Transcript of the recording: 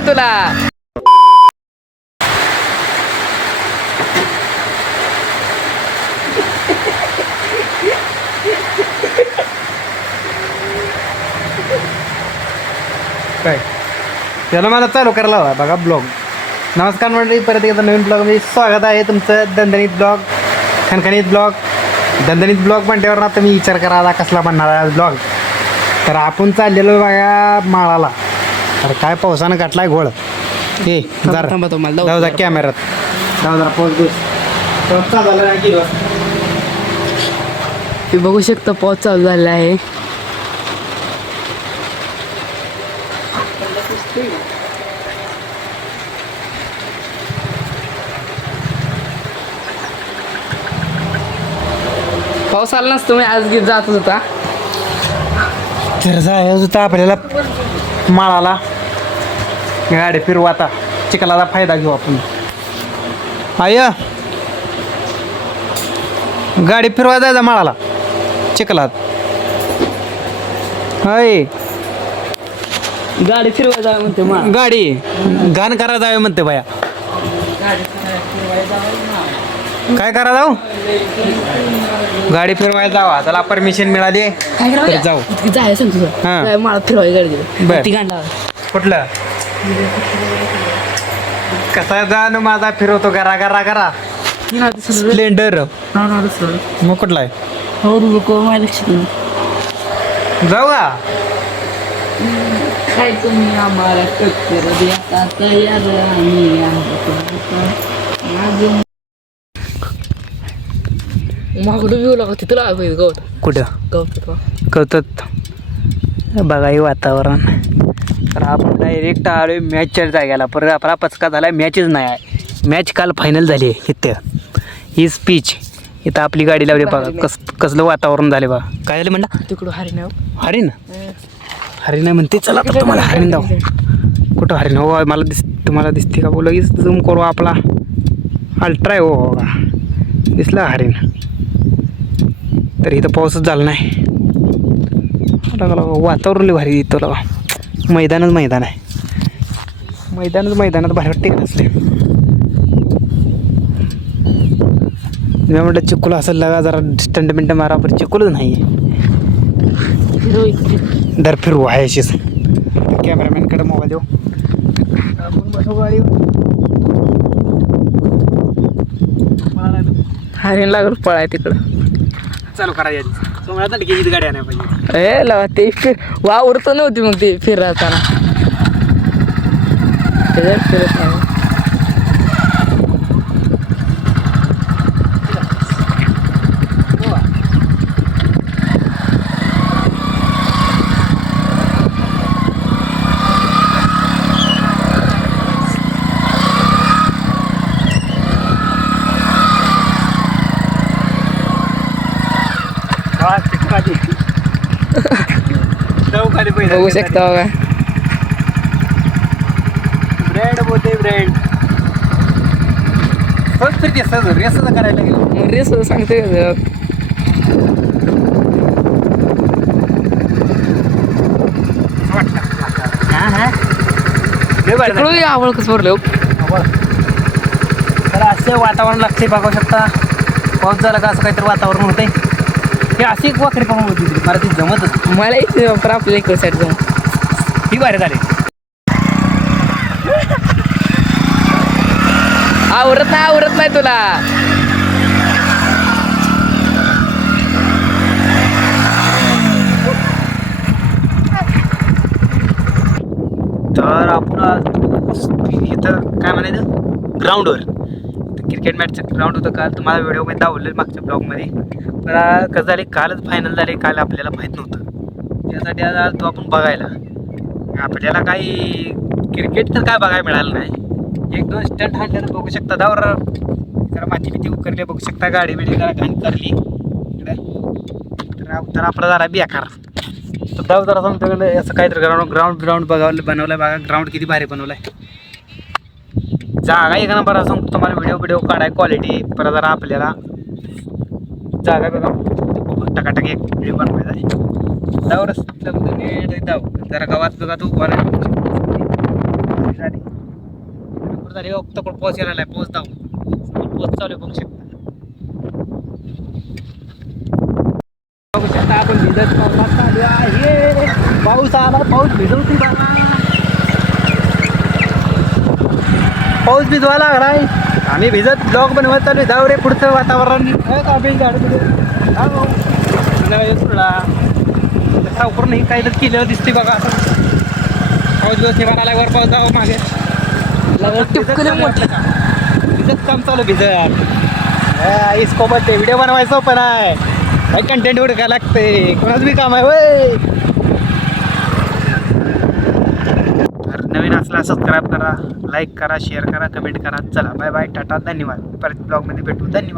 नाही तुला. काय त्याला मला चालू करायला हवा बघा ब्लॉग. नमस्कार मंडळी, परत एकदा नवीन ब्लॉगमध्ये स्वागत आहे तुमचं. दणदणीत ब्लॉग, खणखणीत ब्लॉग. दणदणीत ब्लॉग म्हणल्यावर आता मी विचार करा आता कसला बनणार आहे ब्लॉग. तर आपण चाललेलो बघा माळाला. तर काय पावसानं गाठलाय घोळ. हे जरा जाऊ जा कॅमेऱ्यात जाऊ जरा पाऊस दिवस चालू झाला की तुम्ही बघू शकता पाऊस चालू झाला आहे. पाऊस आला नसतो मी आज जातच होता. तर जायचं होतं आपल्याला माळाला. गाडी फिरवू आता, चिखलाचा फायदा घेऊ आपण. आय गाडी फिरवा जायचा माळाला चिखलात. हाय गाडी फिरवायला जावं म्हणते मा गाडी घाण करा जावे म्हणते बाया. काय करा जाऊ? गाडी फिरवायला जावा. त्याला परमिशन मिळाली तर जाऊ. जाय सांग हां. तुझं मला फिरवायला गाडी बर. ती गांडा कुठलं कसा जाण माझा फिरवतो करा करा करा. स्प्लेंडर मग कुठला आहे? हो नको माझ्या लक्षात नाही. जाऊ का? काय तुम्ही आम्हाला टक्कर द्या तयार आम्ही मागडं विऊ लागा तिथं लागू गवत कुठं गवत कौतत बघा हे वातावरण. तर आपण डायरेक्ट आलोय मॅचच्या जाग्याला. परत आपला पचका झाला, मॅचच नाही आहे. मॅच काल फायनल झाली आहे इथं. ही स्पीच इथं आपली गाडी लावली बघा. कसलं वातावरण झाले बघा. काय झालं म्हणला तिकडं हरिण हरिण हरिण आहे म्हणते. चला तर तुम्हाला हरिण जाऊ. कुठं हरिण हो मला तुम्हाला दिसते का? बोला झूम करू आपला अल्ट्रा आहे. हो का दिसला हरिण. तर इथं पाऊसच झाला नाही. वातावरण लय भारी इथं लगा. मैदानच मैदान आहे. मैदानात भारी वाटते का असले. मी म्हटलं चिकुल असेल लगा जरा स्टंट मिंट मारा, पण चिकुलच नाही. दर फिरवू आहे अशीच. कॅमेरामॅनकडे मोबाईल देऊ. आपण बसू गाडीवर. हरिण लागलं पळाय तिकडं. चालू करायची तुम्हाला किती गाड्या नाही पाहिजे. ए लावा ते वावरत नव्हती मग ते फिरताना फिरत नाही. बघू शकता बघा. ब्रँड बोलते ब्रँड फक्त फिरते सहज रेसच करायला गेलो. मग रेस सांगते आवड कसं भरले. तर असे वातावरण लागते बघू शकता. पाऊस झाला का असं काहीतरी वातावरण होतंय. हे अशी एक वाकडी पाहून होती मला ती जमतच. मला इथे वापर आपल्या इकडे साईड जाऊन ही भारी झाली. आवरत नाही तुला. तर आपण इथं काय म्हणायचं ग्राउंडवर क्रिकेट मॅचचं ग्राउंड होतं. काल तुम्हाला व्हिडिओमध्ये दाखवलं मागच्या ब्लॉगमध्ये. पण कसं झाले कालच फायनल झाले. काल आपल्याला माहीत नव्हतं. त्यासाठी आज तो आपण बघायला. आपल्याला काही क्रिकेट तर काय बघायला मिळालं नाही. एक दोन स्टंट हाणल्यानं बघू शकता. दावर जरा माती बिती उकरली बघू शकता. गाडी बिडी जरा घाण करली इकडे. तर आपला जरा बेकार. तर दाव जरा सांगतो असं काहीतरी ग्राउंड बनवलं बघा. ग्राउंड किती भारी बनवलं आहे. जागा एक नंबर असं तुम्हाला व्हिडिओ काढाय क्वालिटी. परत जरा आपल्याला जागा बघा टकाटक एक व्हिडिओ बनवायचा आहे. जाऊ रस्ता जाऊ जरा गावात बघा तू झाली भरपूर झाली. तकडून पाऊस यायला लागलाय. पाऊस पाऊस चालू आहे बघू शकता. बघू शकता आपण भिजत पावसात चालू आहे. पाऊस आला. पाऊस भिजवती बाबा. पाऊस भिजवा लागलाय. आम्ही भिजत ब्लॉग बनवत चालू. जाऊ रे पुढचं वातावरण सावकर नाही काही तर केलेलं दिसते बघा. आता पाऊस दिवस निघाला आला. वर पाऊस जावं मागे भिजत काम चालू. भिजत इस्कोमध्ये व्हिडिओ बनवायचं पण आहे. काही कंटेंट उडका लागते. कोणाच बी काम आहे वय. तर नवीन असला सबस्क्राईब करा, लाईक करा, शेअर करा, कमेंट करा. चला बाय बाय, टाटा, धन्यवाद. परत ब्लॉगमध्ये भेटू. धन्यवाद.